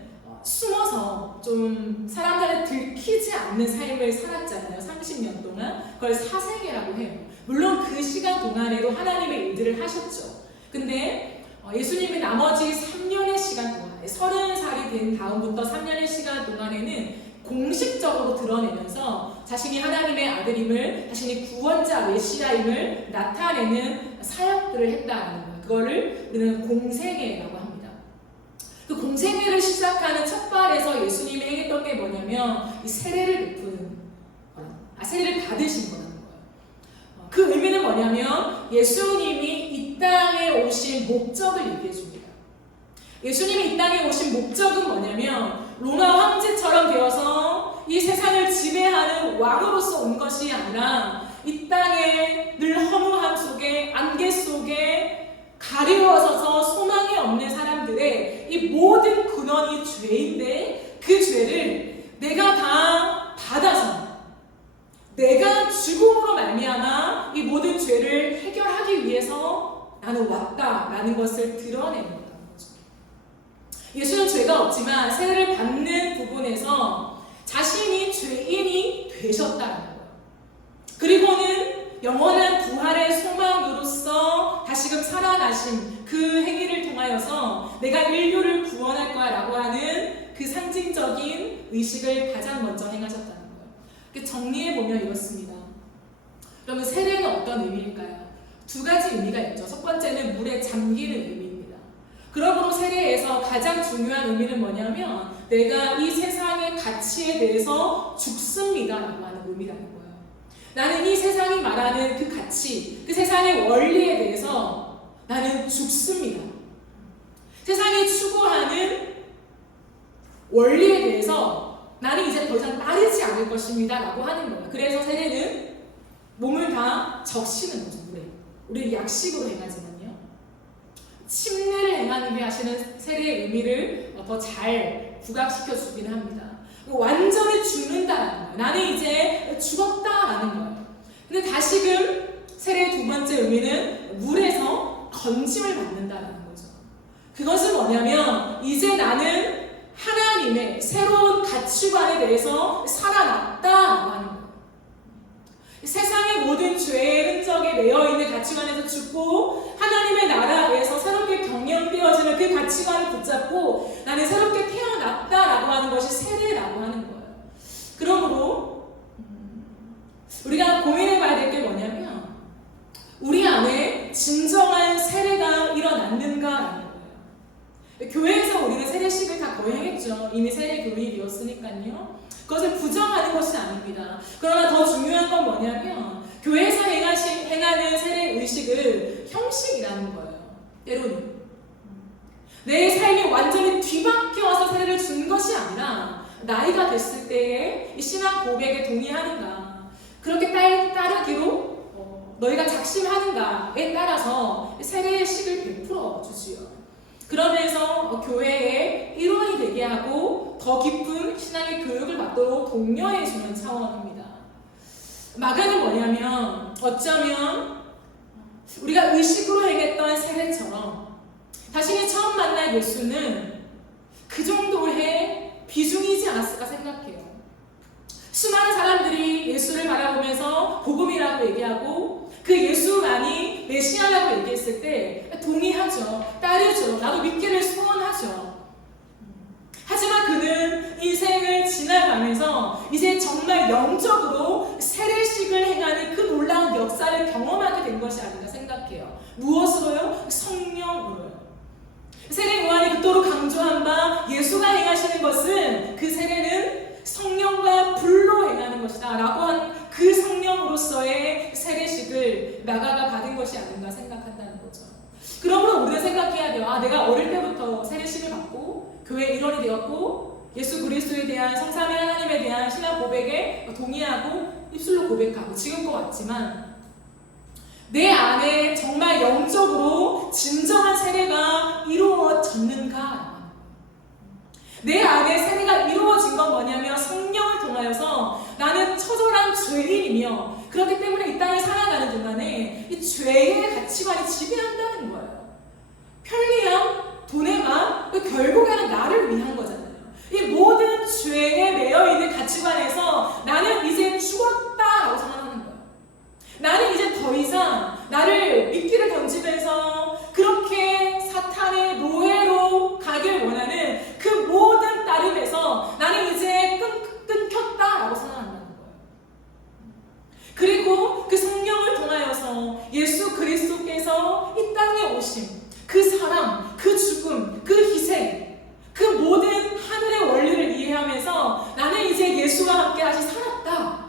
숨어서 좀 사람들을 들키지 않는 삶을 살았잖아요. 30년 동안. 그걸 사생애라고 해요. 물론 그 시간 동안에도 하나님의 일들을 하셨죠. 근데 예수님이 나머지 3년의 시간 동안 30살이 된 다음부터 3년의 시간 동안에는 공식적으로 드러내면서 자신이 하나님의 아들임을, 자신이 구원자 메시아임을 나타내는 사역들을 했다는 거예요. 그거를 우리는 공생애라고 합니다. 그 공생애를 시작하는 첫 발에서 예수님이 행했던 게 뭐냐면 이 세례를 베푸는 세례를 받으신 거라는 거예요. 그 의미는 뭐냐면 예수님이 이 땅에 오신 목적을 얘기해 줍니다. 예수님이 이 땅에 오신 목적은 뭐냐면 로마 황제처럼 되어서 이 세상을 지배하는 왕으로서 온 것이 아니라 이 땅에 늘 허무함 속에 안개 속에 가리워서서 소망이 없는 사람들의 이 모든 근원이 죄인데 그 죄를 내가 다 받아서 내가 죽음으로 말미암아 이 모든 죄를 해결하기 위해서 나는 왔다라는 것을 드러내는 거죠. 예수는 죄가 없지만 세례를 받는 부분에서 자신이 죄인이 되셨다는 거예요. 그리고는 영원한 부활의 소망으로서 다시 지금 살아나신 그 행위를 통하여서 내가 인류를 구원할 거야 라고 하는 그 상징적인 의식을 가장 먼저 행하셨다는 거예요. 정리해보면 이렇습니다. 그러면 세례는 어떤 의미일까요? 두 가지 의미가 있죠. 첫 번째는 물에 잠기는 의미입니다. 그러므로 세례에서 가장 중요한 의미는 뭐냐면 내가 이 세상의 가치에 대해서 죽습니다 라고 하는 의미라는 거예요. 나는 이 세상이 말하는 그 가치, 그 세상의 원리에 대해서 나는 죽습니다. 세상이 추구하는 원리에 대해서 나는 이제 더 이상 따르지 않을 것입니다 라고 하는 거예요. 그래서 세례는 몸을 다 적시는 거죠. 물에. 우리 약식으로 행하지만요. 침례를 행하는 게 하시는 세례의 의미를 더 잘 부각시켜 주긴 합니다. 완전히 죽는다라는 거예요. 나는 이제 죽었다라는 거예요. 근데 다시금 세례의 두 번째 의미는 물에서 건짐을 받는다라는 거죠. 그것은 뭐냐면 이제 나는 하나님의 새로운 가치관에 대해서 살아났다라고 하는 거예요. 세상의 모든 죄의 흔적에 매여있는 가치관에서 죽고 하나님의 나라에서 새롭게 경영되어지는 그 가치관을 붙잡고 나는 새롭게 태어났다라고 하는 것이 세례라고 하는 거예요. 그러므로 우리가 고민해봐야 될 게 뭐냐면 우리 안에 진정한 세례가 일어났는가라는 거예요. 교회에서 우리는 세례식을 다 거의 행했죠. 이미 세례 교육이 되었으니까요. 그것을 부정하는 것은 아닙니다. 그러나 더 중요한 건 뭐냐면 교회에서 행하는 세례 의식을 형식이라는 거예요. 때로는 내 삶이 완전히 뒤바뀌어서 세례를 준 것이 아니라 나이가 됐을 때의 신앙 고백에 동의하는가, 그렇게 따르기로 너희가 작심하는가에 따라서 세례식을 베풀어 주지요. 그러면서 교회의 일원이 되게 하고 더 깊은 신앙의 교육을 받도록 독려해주는 차원입니다. 마가는 뭐냐면 어쩌면 우리가 의식으로 행했던 세례처럼 자신이 처음 만난 예수는 그 정도의 비중이지 않았을까 생각해요. 수많은 사람들이 예수를 바라보면서 복음이라고 얘기하고 그 예수만이 메시아라고 얘기했을 때 동의하죠. 따르죠. 나도 믿기를 소원하죠. 하지만 그는 인생을 지나가면서 이제 정말 영적으로 세례식을 행하는 그 놀라운 역사를 경험하게 된 것이 아닌가 생각해요. 무엇으로요? 성령으로요. 세례 요한이 그토록 강조한 바 예수가 행하시는 것은 그 세례는 성령과 불로 행하는 것이다 라고 한 그 성령으로서의 세례식을 마가가 받은 것이 아닌가 생각한다는 거죠. 그러므로 우리가 생각해야 돼요. 내가 어릴 때부터 세례식을 받고 교회 일원이 되었고 예수 그리스도에 대한 성삼위 하나님에 대한 신앙 고백에 동의하고 입술로 고백하고 지금껏 왔지만 내 안에 정말 영적으로 진정한 세례가 이루어졌는가? 내 안에 세례가 이루어진 건 뭐냐면 성령을 통하여서 나는 처절한 죄인이며 그렇기 때문에 이 땅을 살아가는 동안에 이 죄의 가치관이 지배한다는 거예요. 편리함, 돈의 마음, 결국에는 나를 위한 거잖아요. 이 모든 죄에 매여있는 가치관에서 나는 이제 죽었다라고 생각하는 거예요. 나는 이제 더 이상 나를 미끼를 던지면서 그렇게 사탄의 노예로 가길 원하는 그 모든 따름에서 나는 이제 끊겼다라고 생각한다는 거예요. 그리고 그 성령을 통하여서 예수 그리스도께서 이 땅에 오심, 그 사랑, 그 죽음, 그 희생, 그 모든 하늘의 원리를 이해하면서 나는 이제 예수와 함께 다시 살았다.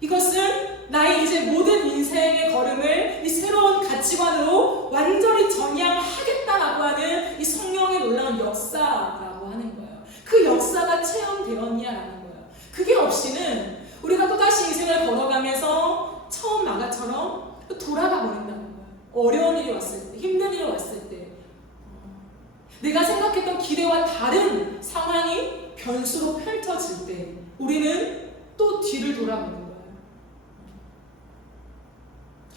이것은 나의 이제 모든 인생의 걸음을 이 새로운 가치관으로 완전히 전향하겠다라고 하는 이 성령의 놀라운 역사라고 하는 거예요. 그 역사가 체험되었냐라는 거예요. 그게 없이는 우리가 또다시 인생을 걸어가면서 처음 마가처럼 돌아가 버린다는 거예요. 어려운 일이 왔을 때, 힘든 일이 왔을 때 내가 생각했던 기대와 다른 상황이 변수로 펼쳐질 때 우리는 또 뒤를 돌아보는 거예요.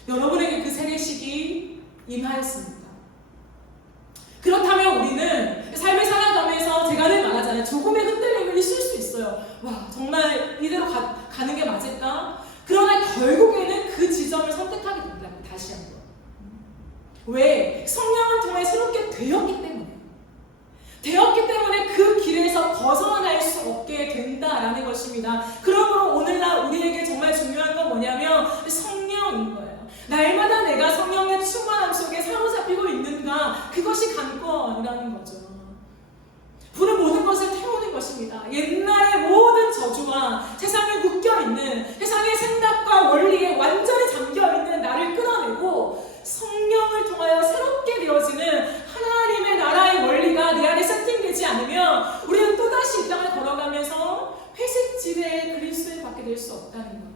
여러분에게 그 세례식이 임하였습니까? 그렇다면 우리는 삶을 살아가면서 제가 늘 말하잖아요. 조금의 흔들림을 있을 수 있어요. 와, 정말 이대로 가는 게 맞을까? 그러나 결국에는 그 지점을 선택하게 된다고 다시 한번. 왜? 성령을 통해 새롭게 되었기 때문에 그 길에서 벗어날 수 없게 된다라는 것입니다. 그러므로 오늘날 우리에게 정말 중요한 건 뭐냐면 성령인 거예요. 날마다 내가 성령의 충만함 속에 사로잡히고 있는가, 그것이 관건이라는 거죠. 불은 모든 것을 태우는 것입니다. 옛날의 모든 저주와 세상에 묶여있는, 세상의 생각과 원리에 완전히 잠겨있는 나를 끊어내고 성령을 통하여 새롭게 되어지는 하나님의 나라의 원리가 내 안에 세팅되지 않으면 우리는 또다시 이 땅을 걸어가면서 회색 지대의 그리스도를 받게 될 수 없다는 거예요.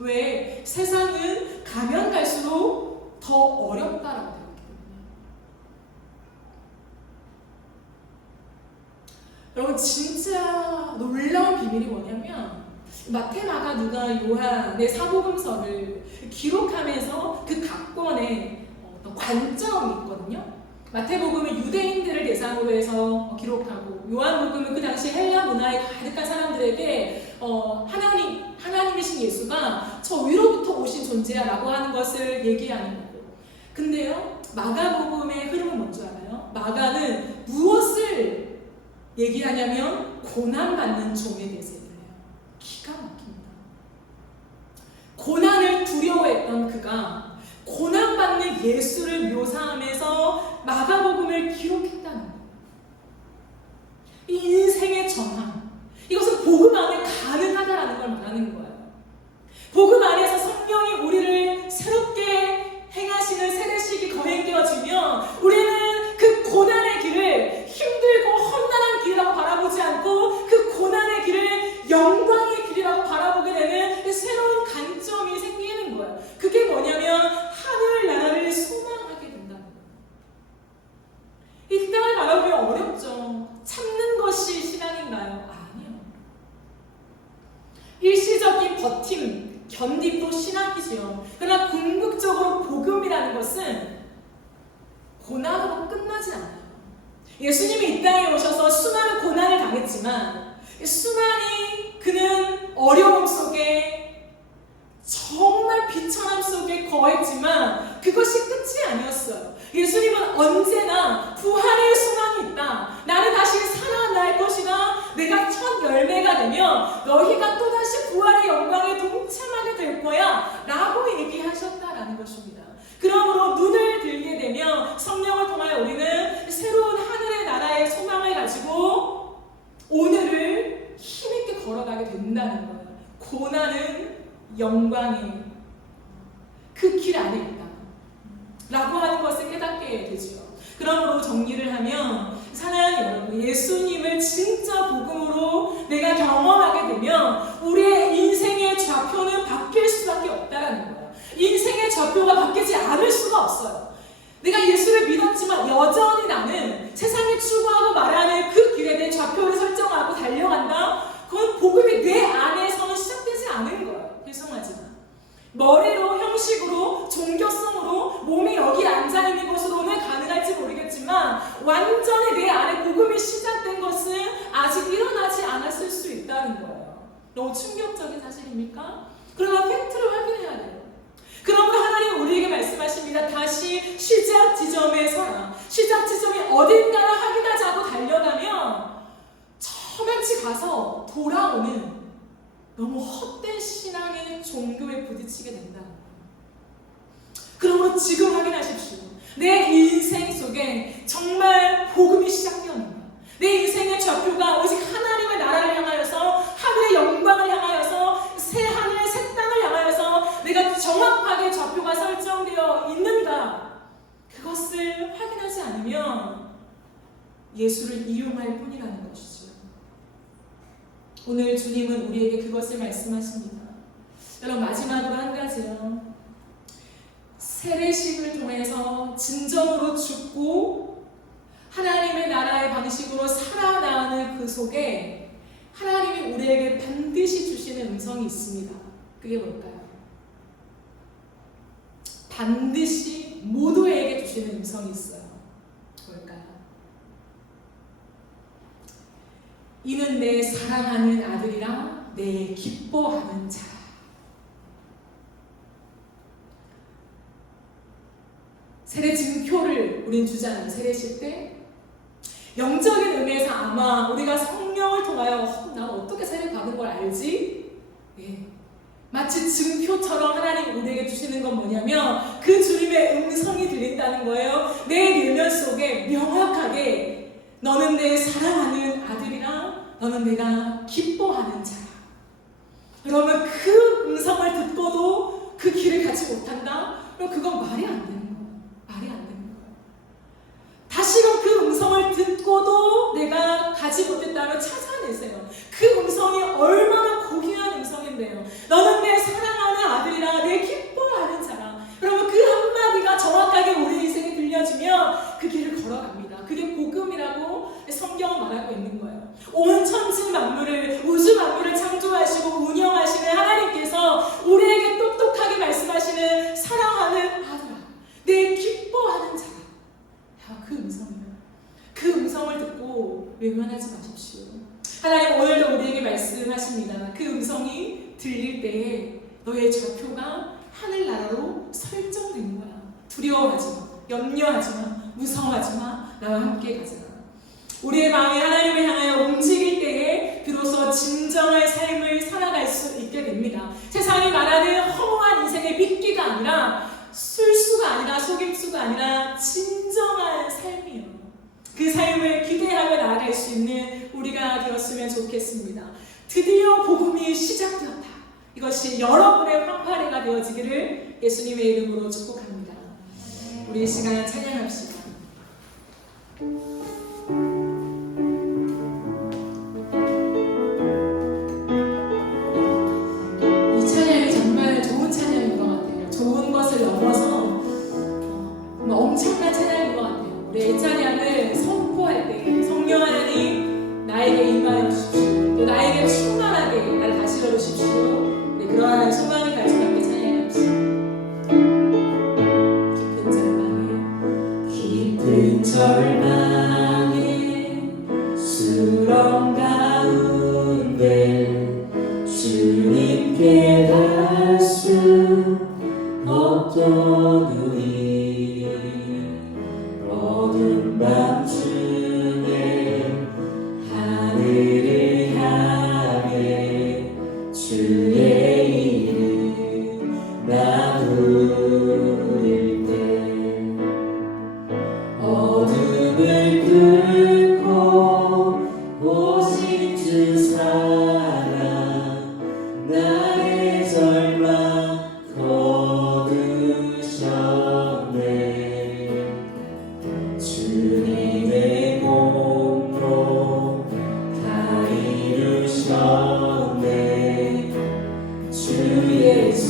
왜? 세상은 가면 갈수록 더 어렵다라고 되었기 때문에. 여러분, 진짜 놀라운 비밀이 뭐냐면 마태, 마가, 누가, 요한의 사복음서를 기록하면서 그 각권의 어떤 관점이 있거든요. 마태복음은 유대인들을 대상으로 해서 기록하고, 요한복음은 그 당시 헬라 문화에 가득한 사람들에게 하나님이신 예수가 저 위로부터 오신 존재야라고 하는 것을 얘기하는 거고. 근데요, 마가복음의 흐름은 뭔지 알아요? 마가는 무엇을 얘기하냐면 고난받는 종에 대해서 얘기해요. 기가 막힙니다. 고난을 두려워했던 그가 고난받는 예수를 묘사하면서 마가복음을 기록했다는 거예요. 이 인생의 전환, 이것은 복음 안에 가능하다라는 걸 말하는 거예요. 복음 안에서 성령이 우리를 새롭게 행하시는 세대식이 거행되어지면 우리는 그 고난의 길을 힘들고 험난한 길이라고 바라보지 않고 그 고난의 길을 영광의 길이라고 바라보게 되는 새로운 관점이 생기는 거예요. 그게 뭐냐면 하늘 나라를 소망하게 된다는 거예요. 이 땅을 바라보면 어렵죠. 참는 것이 신앙인가요? 아니요. 일시적인 버팀, 견딤도 신앙이지요. 그러나 궁극적으로 복음이라는 것은 고난으로 끝나지 않아요. 예수님이 이 땅에 오셔서 수많은 고난을 당했지만 그는 어려움 속에 정말 비천함 속에 거했지만 그것이 끝이 아니었어요. 예수님은 언제나 부활의 소망이 있다. 나는 다시 살아날 것이다. 내가 첫 열매가 되면 너희가 또다시 부활의 영광에 동참하게 될 거야 라고 얘기하셨다라는 것입니다. 그러므로 눈을 들게 되면 성령을 통하여 우리는 새로운 하늘의 나라의 소망을 가지고 오늘을 힘있게 걸어가게 된다는 거예요. 고난은 영광의 그 길 안에 있다 라고 하는 것을 깨닫게 되죠. 그러므로 정리를 하면 사랑하는 여러분, 예수님을 진짜 복음으로 내가 경험하게 되면 우리의 인생의 좌표는 바뀔 수밖에 없다라는 거예요. 인생의 좌표가 바뀌지 않을 수가 없어요. 내가 예수를 믿었지만 여전히 나는 세상이 추구하고 말하는 그 길에 내 좌표를 설정하고 달려간다? 그건 복음이 내 안에서는 시작되지 않은 거예요. 죄송하지만 머리로, 형식으로, 종교성으로 몸이 여기 앉아있는 것으로는 가능할지 모르겠지만 완전히 내 안에 복음이 시작된 것은 아직 일어나지 않았을 수 있다는 거예요. 너무 충격적인 사실입니까? 그러나 팩트를 확인해야 돼요. 그러므로 하나님 우리에게 말씀하십니다. 다시 시작 지점에 서라. 시작 지점이 어딘가를 확인하지 않고 달려가면 저같이 가서 돌아오는 너무 헛된 신앙의 종교에 부딪히게 된다. 그러므로 지금 확인하십시오. 내 인생 속에 정말 복음이 시작되었는가? 내 인생의 좌표가 오직 하나님의 나라를 향하여서 하늘의 영광을 향하여서 새 하늘 새 땅을 향하여서 내가 정확하게 좌표가 설정되어 있는가? 그것을 확인하지 않으면 예수를 이용할 뿐이라는 것이죠. 오늘 주님은 우리에게 그것을 말씀하십니다. 여러분, 마지막으로 한 가지요. 세례식을 통해서 진정으로 죽고 하나님의 나라의 방식으로 살아나가는 그 속에 하나님이 우리에게 반드시 주시는 음성이 있습니다. 그게 뭘까요? 반드시 모두에게 주시는 음성이 있어요. 뭘까요? 이는 내 사랑하는 아들이라 내 기뻐하는 자라. 세례 증표를 우린 주잖아요. 세례식 때. 영적인 의미에서 아마 우리가 성령을 통하여 난 어떻게 세례 받은 걸 알지? 예. 마치 증표처럼 하나님 우리에게 주시는 건 뭐냐면 그 주님의 음성이 들린다는 거예요. 내 내면 속에 명확하게 너는 내 사랑하는 아들이라 너는 내가 기뻐하는 자라. 그러면 그 음성을 듣고도 그 길을 가지 못한다? 그럼 그건 말이 안 되는 거예요. 말이 안 되는 거예요. 다시금 그 음성을 듣고도 내가 가지 못했다면 찾아내세요. 그 음성이 얼마나 고귀한 음성인데요. 너는 내 사랑하는 아들이라 내 기뻐하는 자라. 그러면 그 한마디가 정확하게 우리 인생에 들려주면 그 길을 걸어갑니다. 그게 복음이라고 성경은 말하고 있는 거예요. 온 천지 만물을, 우주 만물을 창조하시고 운영하시는 하나님께서 우리에게 똑똑하게 말씀하시는 사랑하는 아들아, 내 기뻐하는 자라. 그 음성이에요. 그 음성을 듣고 외면하지 마십시오. 하나님 오늘도 우리에게 말씀하십니다. 그 음성이 들릴 때에 너의 좌표가 하늘나라로 설정된 거야. 두려워하지 마, 염려하지 마, 무서워하지 마, 나와 함께 가자. 우리의 마음이 하나님을 향하여 움직일 때에 비로소 진정한 삶을 살아갈 수 있게 됩니다. 세상이 말하는 허무한 인생의 믿기가 아니라 술수가 아니라 속임수가 아니라 진정한 삶이에요. 그 삶을 기대하며 나아갈 수 있는 우리가 되었으면 좋겠습니다. 드디어 복음이 시작되었다. 이것이 여러분의 황파래가 되어지기를 예수님의 이름으로 축복합니다. 우리 이 시간 찬양합시다. 이 찬양이 정말 좋은 찬양인 것 같아요. 좋은 것을 넘어서 엄청난 찬양인 것 같아요. 우리 이 찬양을 선포할 때 성령 하나님 나에게 임하여 주십시오. 또 나에게 충만하게 나를 다스려 주십시오. 그러한 소망을 가지고 함께 찬양합시다. 깊은 절망에 수렁 가운데 주님께 갈 수 없던 우리 어두운 밤중에 하늘을 향해 주의 이름 나 부를 때 어둠을 뚫고 오신 주 사랑 나의 절망 거두셨네. 주님의 공로 다 이루셨네. 주 예수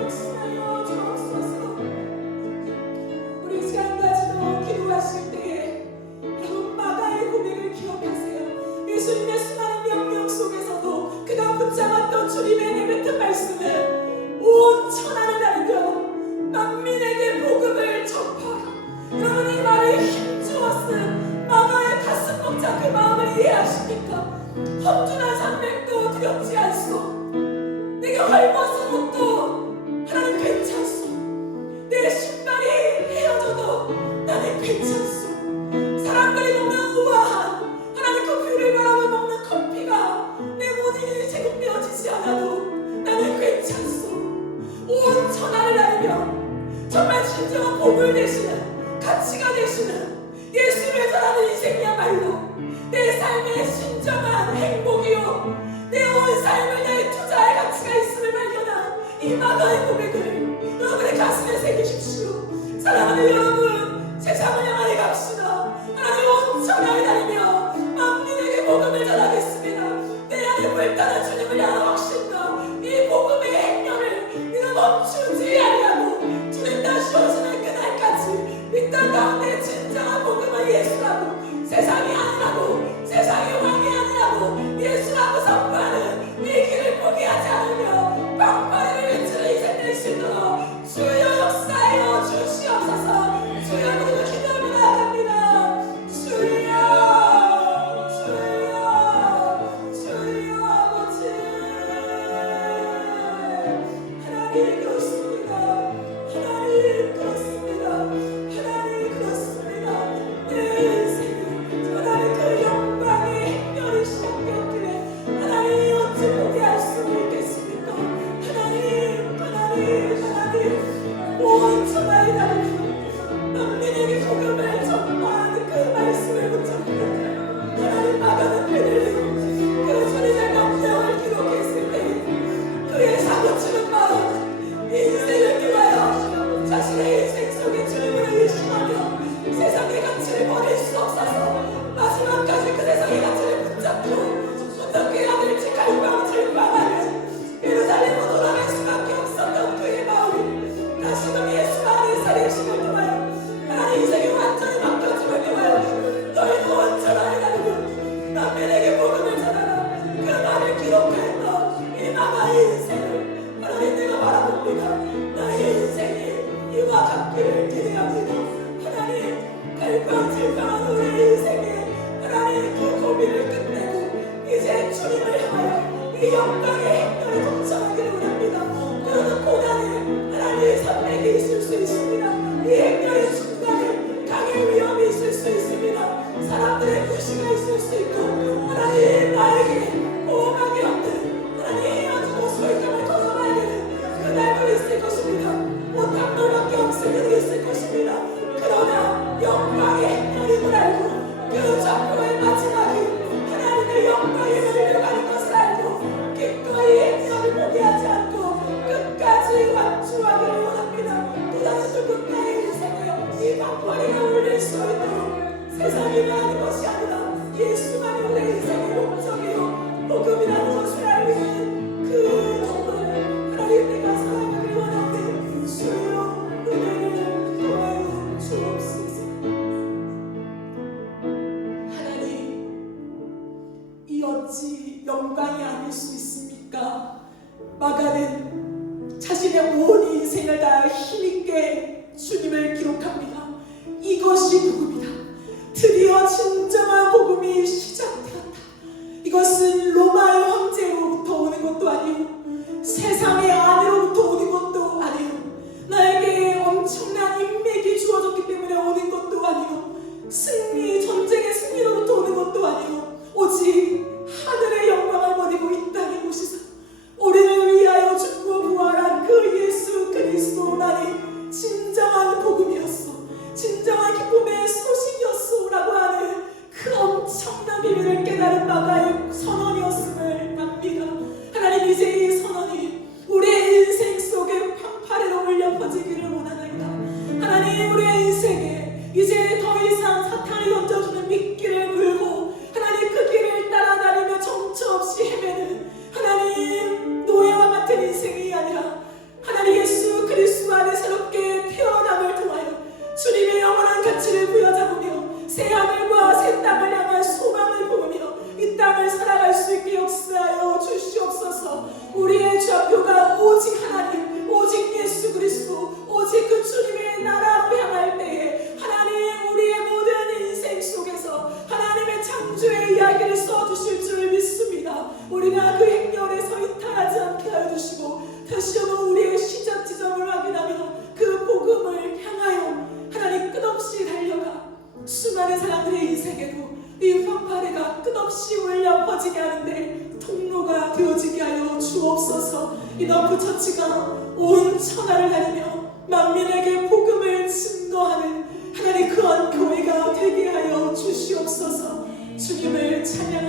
역사여 주옵소서. 우리 시간 가지고 기도하실 때에 여러분 마가의 고백을 기억하세요. 예수님의 수많은 명령 속에서도 그가 붙잡았던 주님의 내뱉은 말씀은 온 천하를 다니며 만민에게 복음을 전파하라. 여러분 이 말에 힘주었음 마가의 가슴 벅찬 그 마음을 이해하십니까? 험준한 산맥도 두렵지 않소. 내가 헐벗은 옷도 하나님 괜찮소. 내 신발이 헤어져도 나는 괜찮소. 사람들이 먹는 우아한 하나님 그 뷰를 바라보며 먹는 커피가 내 몸이 제공되어지지 않아도 나는 괜찮소. 온 천하를 다니며 정말 진정한 보물 되시는 가치가 되시는 예수를 전하는 인생이야말로 내 삶의 진정한 행복이요 내 온 삶을 내 투자할 가치가 있음을 발견한 이 마가의 고백을 여러분의 가슴에 새기십시오. 사랑하는 여러분, 세상을 향하여 갑시다. 하나님 온 천하에 다니며 만민에게 복음을 전하겠습니다. 내 안에 불타는 주님을 향한 확신과 이 복음의 행렬을 이는 멈추지 아니하고 주님 다시 오시는 그날까지 이 땅 가운데 진정한 복음은 예수라고, 세상이 아니라고, 세상의 왕이 아니라고 예수라고 선포하는 이 길을 포기하지 않으며 빵빠리를 외치는 인생 될 수 있도록 주여 역사하여 주시옵소서. 주여 믿음을 기도하며 나아갑니다. 주여 아버지 하나님 그렇습니다. 하나님 그렇습니다. 하나님 그렇습니다. 내 인생은 하나님 그 영광의 행렬이 시작되었기에 하나님 어찌 포기할 수 있겠습니까? 하나님 온 천하에 다니며 만민에게 복음을 전파하는 그 말씀을 붙잡고 하나님 마가는 배를 들고 그 주님의 명령을 기록했을 때 그의 사고치는 마음 인생을 통하여 자신의 인생 속에 주님을 의심하며 세상의 가치를 버릴 수 없어서 마지막까지 그 세상의 가치를 붙잡고 어떻게 해야 될지 갈망질망하는 예루살렘으로 돌아갈 수밖에 없었던 그의 마음이 다시금 예수 안에 살리심을 통하여 하나님 인생이 완전히 바뀌어짐을 통하여 너희도 온전하게 다니며 남편에게 복음을 전하라 그 말을 기록했던 이 마가의 인생을 하나님 내가 바라봅니다. 나의 인생이 이와 같기를 기대합니다. 하나님 갈팡질팡한 우리의 인생에 하나님 그 고민을 끝내고 이제 주님을 향하여 이 영광의 행렬에 동참하기를 원합니다. 그러는 고난에 하나님의 산맥이 있을 수 있습니다. 이 행렬의 중간에 강의 위험이 있을 수 있습니다. 사람들의 무시가 있을 수 있고 하나님 나에게 보호막이 없는 하나님 헤어지고 소외감을 걸어가야 되는 그날도 있을 것입니다. 못한 돌밖에 없을 때도 있을 것입니다. 그러나 영광의 행렬임을 알고 그 전부의 마지막이 하나님의 영광에 밀려가는 것을 알고 기꺼이 행렬을 포기하지 않고 끝까지 완주하기를 원합니다. 또다시 누군가의 인생에 이 방파리가 울릴 수 있도록 세상이 많은 것이 아니라 예수만이 우리 인생의 목적이요 복음이라는 것을 알고 있는 그 정말 하나님 내가 사랑하기를 원하는 주여 은혜를 더하여 주옵소서. 하나님 이 어찌 영광이 아닐 수 있습니까? 마가는 자신의 온 인생을 다해 힘있게 주님을 기록합니다. 이것이 복음이다. 드디어 진정한 복음이 시작되었다. 이것은 로마의 황제로부터 오는 것도 아니고 세상의 아내로부터 오는 것도 아니고 나에게 엄청난 인맥이 주어졌기 때문에 오는 것도 아니고 전쟁의 승리로부터 오는 것도 아니고 오직 하늘의 영광을 버리고 이 땅에 오시사 우리를 위하여 죽고 부활한 그 예수 그리스도만이 진정한 복음이었소. 진정한 기쁨의 소식이었소라고 하는 그 엄청난 비밀을 깨달은 마가의 선언이었음을 압니다. 하나님 이제 이 이 너프 처치가 온 천하를 다니며 만민에게 복음을 증거하는 하나님 그런 교회가 되게 하여 주시옵소서. 주님을 찬양